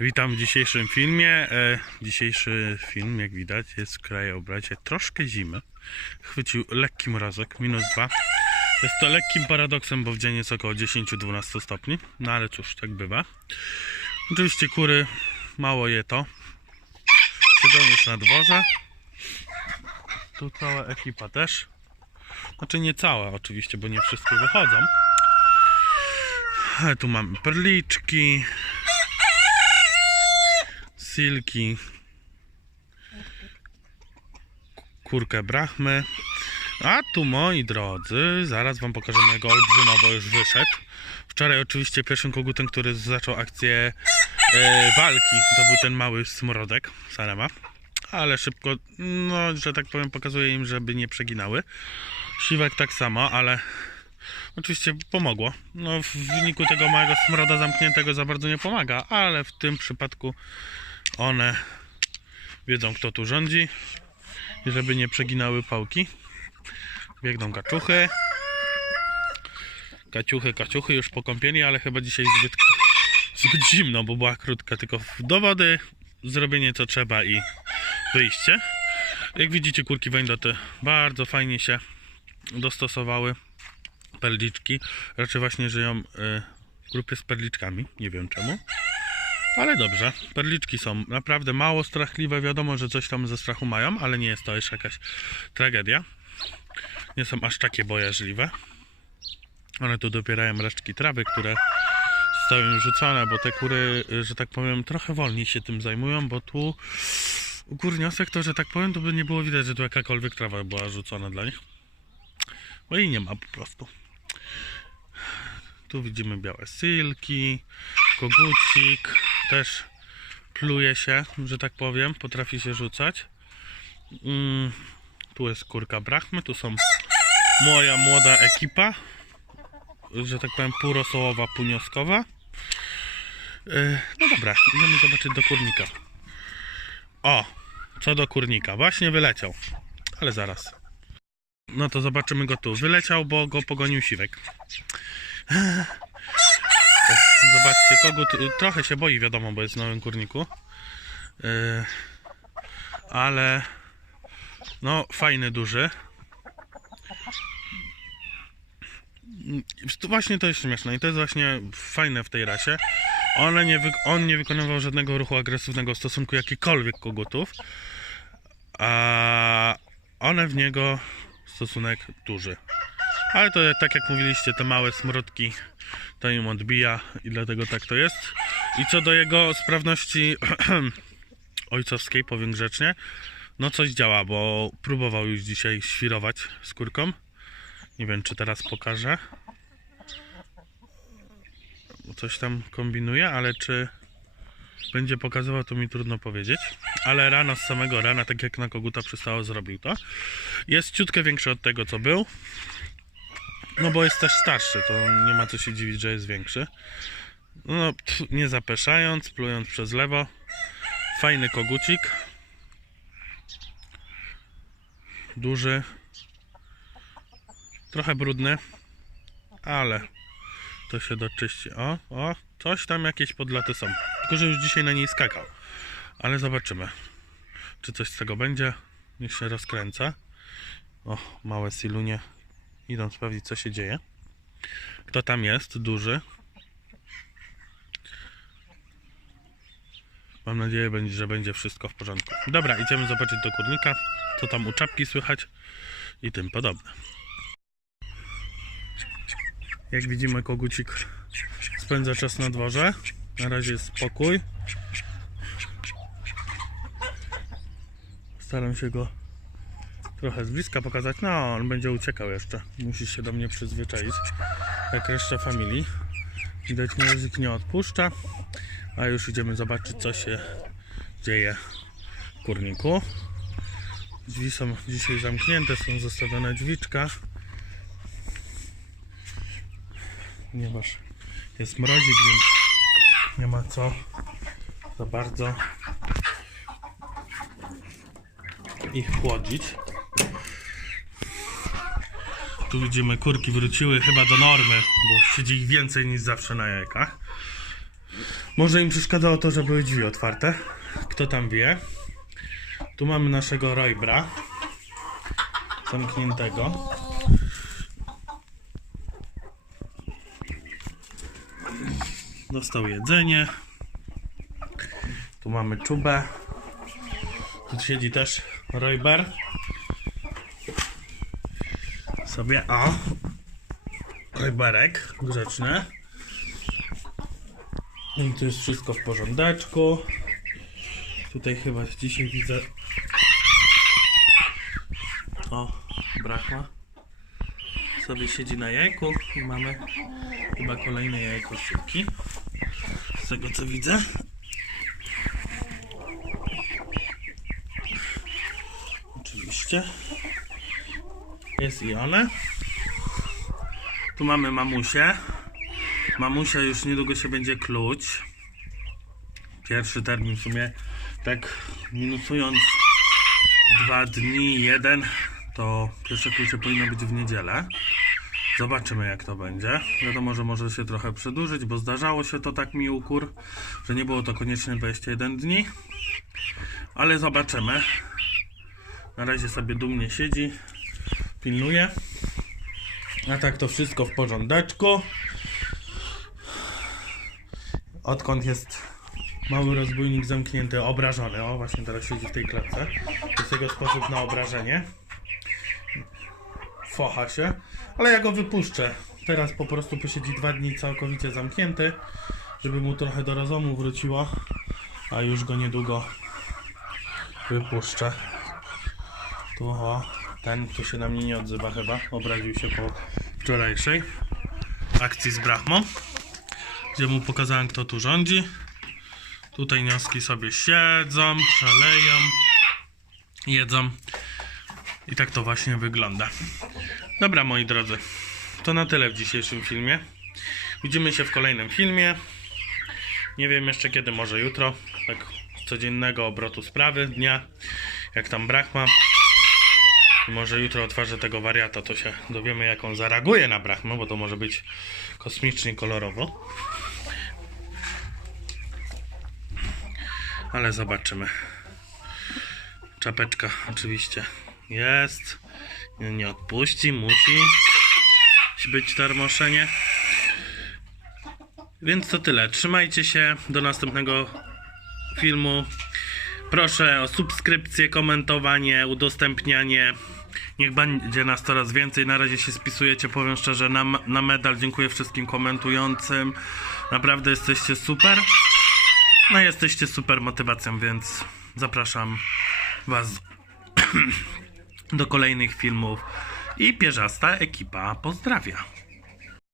Witam w dzisiejszym filmie. E, dzisiejszy film, jak widać, jest w krajobrazie troszkę zimy. Chwycił lekki mrozek, minus 2. Jest to lekkim paradoksem, bo w dzień jest około 10-12 stopni. No ale cóż, tak bywa. Oczywiście kury, mało je to. Siedzą już na dworze. Tu cała ekipa też. Znaczy nie cała oczywiście, bo nie wszystkie wychodzą. Ale tu mamy perliczki, silki, kurkę brachmy. A tu moi drodzy, zaraz wam pokażę mojego olbrzyma, bo już wyszedł. Wczoraj oczywiście pierwszym kogutem, który zaczął akcję e, walki, to był ten mały smrodek Sarema. Ale szybko, no, że tak powiem, pokazuję im, żeby nie przeginały. Siwek tak samo, ale oczywiście pomogło. No, w wyniku tego małego smroda zamkniętego za bardzo nie pomaga, ale w tym przypadku one wiedzą, kto tu rządzi żeby nie przeginały pałki. Biegną kaczuchy. Kaciuchy, kaciuchy już po kąpieli, ale chyba dzisiaj zbyt, zbyt zimno, bo była krótka, tylko do wody, zrobienie co trzeba i wyjście. Jak widzicie, kurki wędoty bardzo fajnie się dostosowały. Perliczki raczej właśnie żyją y, w grupie z perliczkami, nie wiem czemu. Ale dobrze, perliczki są naprawdę mało strachliwe. Wiadomo, że coś tam ze strachu mają, ale nie jest to jeszcze jakaś tragedia. Nie są aż takie bojaźliwe. One tu dopierają resztki trawy, które zostały im rzucone, bo te kury, że tak powiem, trochę wolniej się tym zajmują, bo tu górniosek to, że tak powiem, to by nie było widać, że tu jakakolwiek trawa była rzucona dla nich. Bo jej nie ma po prostu. Tu widzimy białe silki, kogucik, też pluje się, że tak powiem, potrafi się rzucać. Mm, tu jest kurka brachmy, tu są moja młoda ekipa, że tak powiem półrosołowa, punioskowa. Yy, No dobra, idziemy zobaczyć do kurnika. O, co do kurnika, właśnie wyleciał, ale zaraz. No to zobaczymy go tu. Wyleciał, bo go pogonił siwek. Zobaczcie, kogut trochę się boi, wiadomo, bo jest w nowym kurniku. Yy, ale no, fajny, duży. Mm, właśnie to jest śmieszne i to jest właśnie fajne w tej rasie. One nie on nie wykonywał żadnego ruchu agresywnego w stosunku jakichkolwiek kogutów, a one w niego stosunek duży. Ale to tak jak mówiliście, te małe smrodki to im odbija i dlatego tak to jest. I co do jego sprawności ojcowskiej, powiem grzecznie, no coś działa, bo próbował już dzisiaj świrować skórką. Nie wiem, czy teraz pokażę. Coś tam kombinuje, ale czy będzie pokazywał, to mi trudno powiedzieć. Ale rano, z samego rana, tak jak na koguta przystało, zrobił to. Jest ciutkę większy od tego, co był. No bo jest też starszy, to nie ma co się dziwić, że jest większy. No, pff, nie zapeszając, plując przez lewo. Fajny kogucik. Duży. Trochę brudny, ale to się doczyści. O, o, coś tam jakieś podloty są. Tylko, że już dzisiaj na niej skakał. Ale zobaczymy, czy coś z tego będzie. Niech się rozkręca. O, małe silunie idą sprawdzić co się dzieje. Kto tam jest, duży. Mam nadzieję, że będzie wszystko w porządku. Dobra, idziemy zobaczyć do kurnika, co tam u czapki słychać i tym podobne. Jak widzimy, kogucik spędza czas na dworze. Na razie jest spokój. Staram się go trochę z bliska pokazać. No, on będzie uciekał jeszcze. Musi się do mnie przyzwyczaić. Jak reszta familii. Widać, język nie odpuszcza. A już idziemy zobaczyć, co się dzieje w kurniku. Drzwi są dzisiaj zamknięte, są zostawione drzwiczka. Ponieważ jest mrozik, więc nie ma co za bardzo ich chłodzić. Tu widzimy, kurki wróciły chyba do normy, bo siedzi ich więcej niż zawsze na jajkach. Może im przeszkadzało to, że były drzwi otwarte. Kto tam wie? Tu mamy naszego Roybra. Zamkniętego. Dostał jedzenie. Tu mamy czubę. Tu siedzi też Royber. Sobie, o. Royberek, grzeczny. I tu jest wszystko w porządeczku. Tutaj chyba dzisiaj widzę. O, brakła. Sobie siedzi na jajku i mamy chyba kolejne jajko szybki. Z tego co widzę. Oczywiście. Jest i one. Tu mamy mamusię. Mamusia już niedługo się będzie kluć. Pierwszy termin w sumie, tak minusując dwa dni, jeden, to pierwsze klucze powinno być w niedzielę. Zobaczymy jak to będzie. Wiadomo, że może się trochę przedłużyć, bo zdarzało się to tak mi ukur, że nie było to koniecznie 21 dni. Ale zobaczymy. Na razie sobie dumnie siedzi, pilnuje. A tak to wszystko w porządeczku. Odkąd jest mały rozbójnik zamknięty, obrażony, o właśnie teraz siedzi w tej klatce, to jest jego sposób na obrażenie. Focha się, ale ja go wypuszczę. Teraz po prostu posiedzi dwa dni całkowicie zamknięty, żeby mu trochę do rozumu wróciło, a już go niedługo wypuszczę. Tu o, ten tu się na mnie nie odzywa chyba, obraził się po wczorajszej akcji z Brahmą gdzie mu pokazałem, kto tu rządzi. Tutaj nioski sobie siedzą, szaleją, jedzą. I tak to właśnie wygląda. Dobra, moi drodzy, to na tyle w dzisiejszym filmie. Widzimy się w kolejnym filmie. Nie wiem jeszcze kiedy, może jutro. Tak codziennego obrotu sprawy dnia. Jak tam. I może jutro otworzę tego wariata, to się dowiemy jak on zareaguje na Brahmę, bo to może być kosmicznie kolorowo. Ale zobaczymy. Czapeczka oczywiście jest. Nie, nie odpuści, musi być termoszenie. Więc to tyle. Trzymajcie się. Do następnego filmu. Proszę o subskrypcję, komentowanie, udostępnianie. Niech będzie nas coraz więcej. Na razie się spisujecie, powiem szczerze, na, na medal. Dziękuję wszystkim komentującym. Naprawdę jesteście super. No jesteście super motywacją, więc zapraszam Was do kolejnych filmów. I pierzasta ekipa pozdrawia.